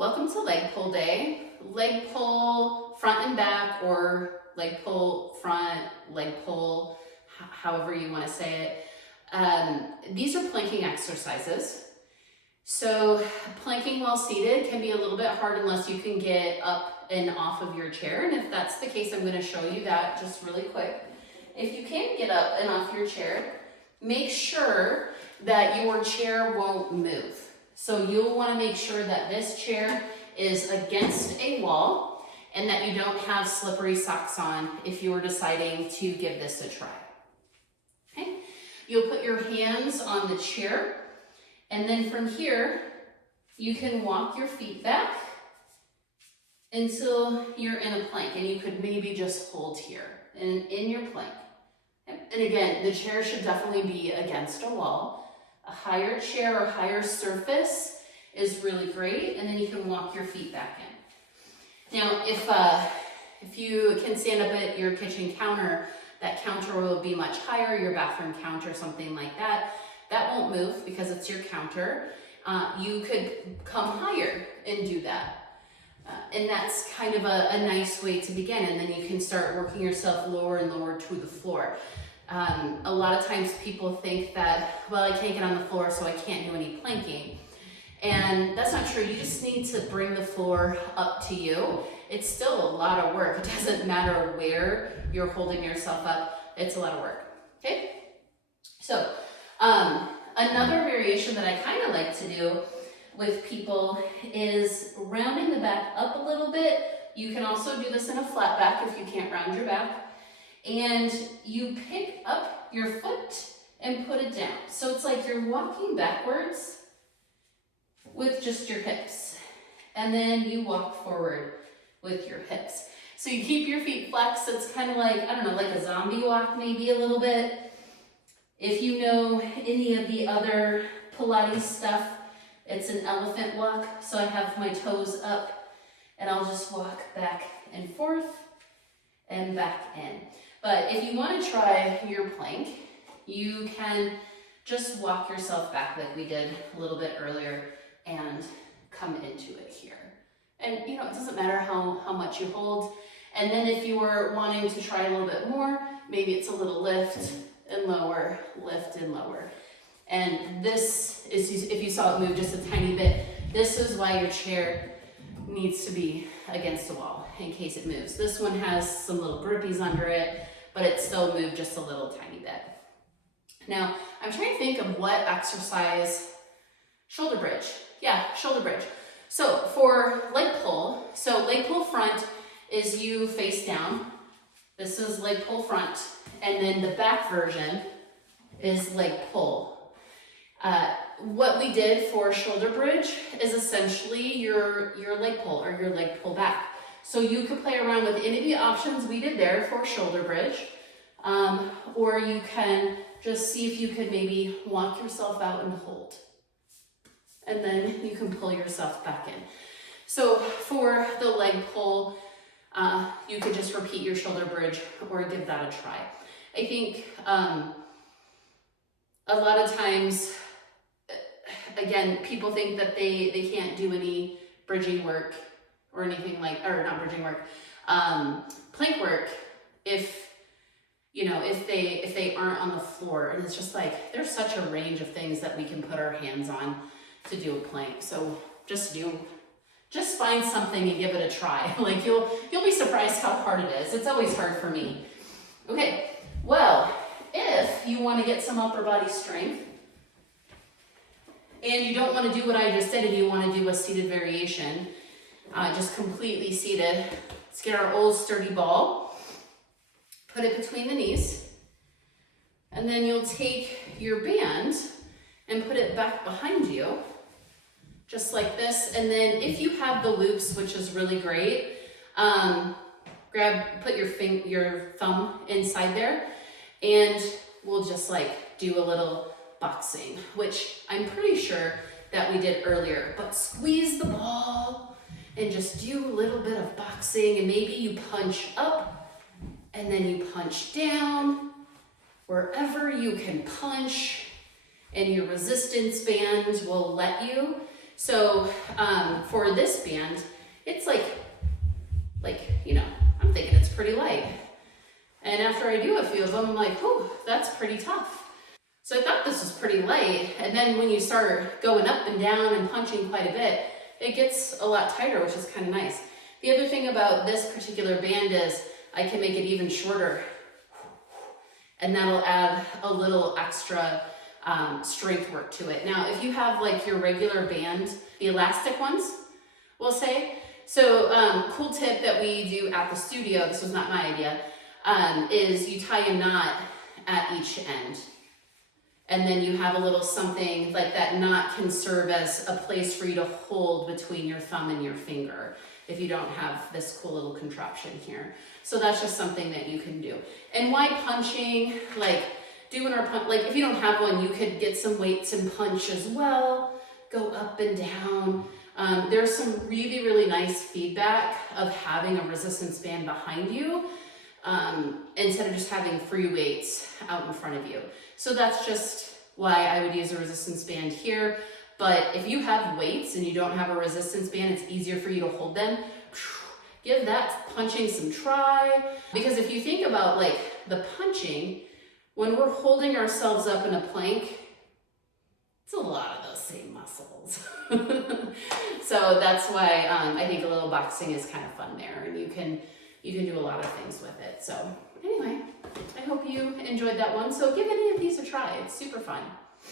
Welcome to leg pull day. Leg pull front and back, or leg pull front, leg pull, however you want to say it. These are planking exercises. So planking while seated can be a little bit hard unless you can get up and off of your chair. And if that's the case, I'm going to show you that just really quick. If you can't get up and off your chair, make sure that your chair won't move. So you'll want to make sure that this chair is against a wall and that you don't have slippery socks on if you're deciding to give this a try. Okay? You'll put your hands on the chair, and then from here, you can walk your feet back until you're in a plank, and you could maybe just hold here in your plank. And again, the chair should definitely be against a wall. A higher chair or higher surface is really great, and then you can walk your feet back in. Now, if you can stand up at your kitchen counter, that counter will be much higher, your bathroom counter, something like that. That won't move because it's your counter. You could come higher and do that. And that's kind of a nice way to begin, and then you can start working yourself lower and lower to the floor. A lot of times people think that, well, I can't get on the floor, so I can't do any planking. And that's not true. You just need to bring the floor up to you. It's still a lot of work. It doesn't matter where you're holding yourself up. It's a lot of work, okay? So another variation that I kind of like to do with people is rounding the back up a little bit. You can also do this in a flat back if you can't round your back. And you pick up your foot and put it down. So it's like you're walking backwards with just your hips. And then you walk forward with your hips. So you keep your feet flexed. It's kind of like, I don't know, like a zombie walk maybe a little bit. If you know any of the other Pilates stuff, it's an elephant walk. So I have my toes up and I'll just walk back and forth and back in. But if you want to try your plank, you can just walk yourself back like we did a little bit earlier and come into it here. And you know, it doesn't matter how much you hold. And then if you were wanting to try a little bit more, maybe it's a little lift and lower, lift and lower. And this is, if you saw it move just a tiny bit, this is why your chair needs to be against the wall in case it moves. This one has some little burpees under it, but it still moved just a little tiny bit. Now, I'm trying to think of what exercise, shoulder bridge. Yeah, shoulder bridge. So for leg pull, so leg pull front is you face down. This is leg pull front. And then the back version is leg pull. What we did for shoulder bridge is essentially your leg pull or your leg pull back. So you could play around with any of the options we did there for shoulder bridge, or you can just see if you could maybe walk yourself out and hold. And then you can pull yourself back in. So for the leg pull, you could just repeat your shoulder bridge or give that a try. I think a lot of times, again, people think that they can't do any bridging work or anything like, or not bridging work, plank work if they aren't on the floor. And it's just like, there's such a range of things that we can put our hands on to do a plank. So just find something and give it a try. Like you'll be surprised how hard it is. It's always hard for me. Okay, well, if you want to get some upper body strength and you don't want to do what I just did and you want to do a seated variation, just completely seated, let's get our old sturdy ball, put it between the knees, and then you'll take your band and put it back behind you, just like this. And then if you have the loops, which is really great, put your thumb inside there, and we'll just like do a little boxing, which I'm pretty sure that we did earlier. But squeeze the ball and just do a little bit of boxing, and maybe you punch up and then you punch down, wherever you can punch, and your resistance band will let you. So for this band, it's like, you know, I'm thinking it's pretty light. And after I do a few of them, I'm like, whew, that's pretty tough. So I thought this was pretty light. And then when you start going up and down and punching quite a bit, it gets a lot tighter, which is kind of nice. The other thing about this particular band is I can make it even shorter. And that'll add a little extra strength work to it. Now, if you have like your regular band, the elastic ones, we'll say. So cool tip that we do at the studio, this was not my idea, is you tie a knot at each end. And then you have a little something like that knot can serve as a place for you to hold between your thumb and your finger if you don't have this cool little contraption here. So that's just something that you can do. And why punching? Like doing our punch, like if you don't have one, you could get some weights and punch as well. Go up and down. There's some really, really nice feedback of having a resistance band behind you instead of just having free weights out in front of you. So that's just why I would use a resistance band here. But if you have weights and you don't have a resistance band, it's easier for you to hold them. Give that punching some try. Because if you think about like the punching, when we're holding ourselves up in a plank, it's a lot of those same muscles. So that's why I think a little boxing is kind of fun there, and you can do a lot of things with it. So anyway, I hope you enjoyed that one. So give any of these a try. It's super fun.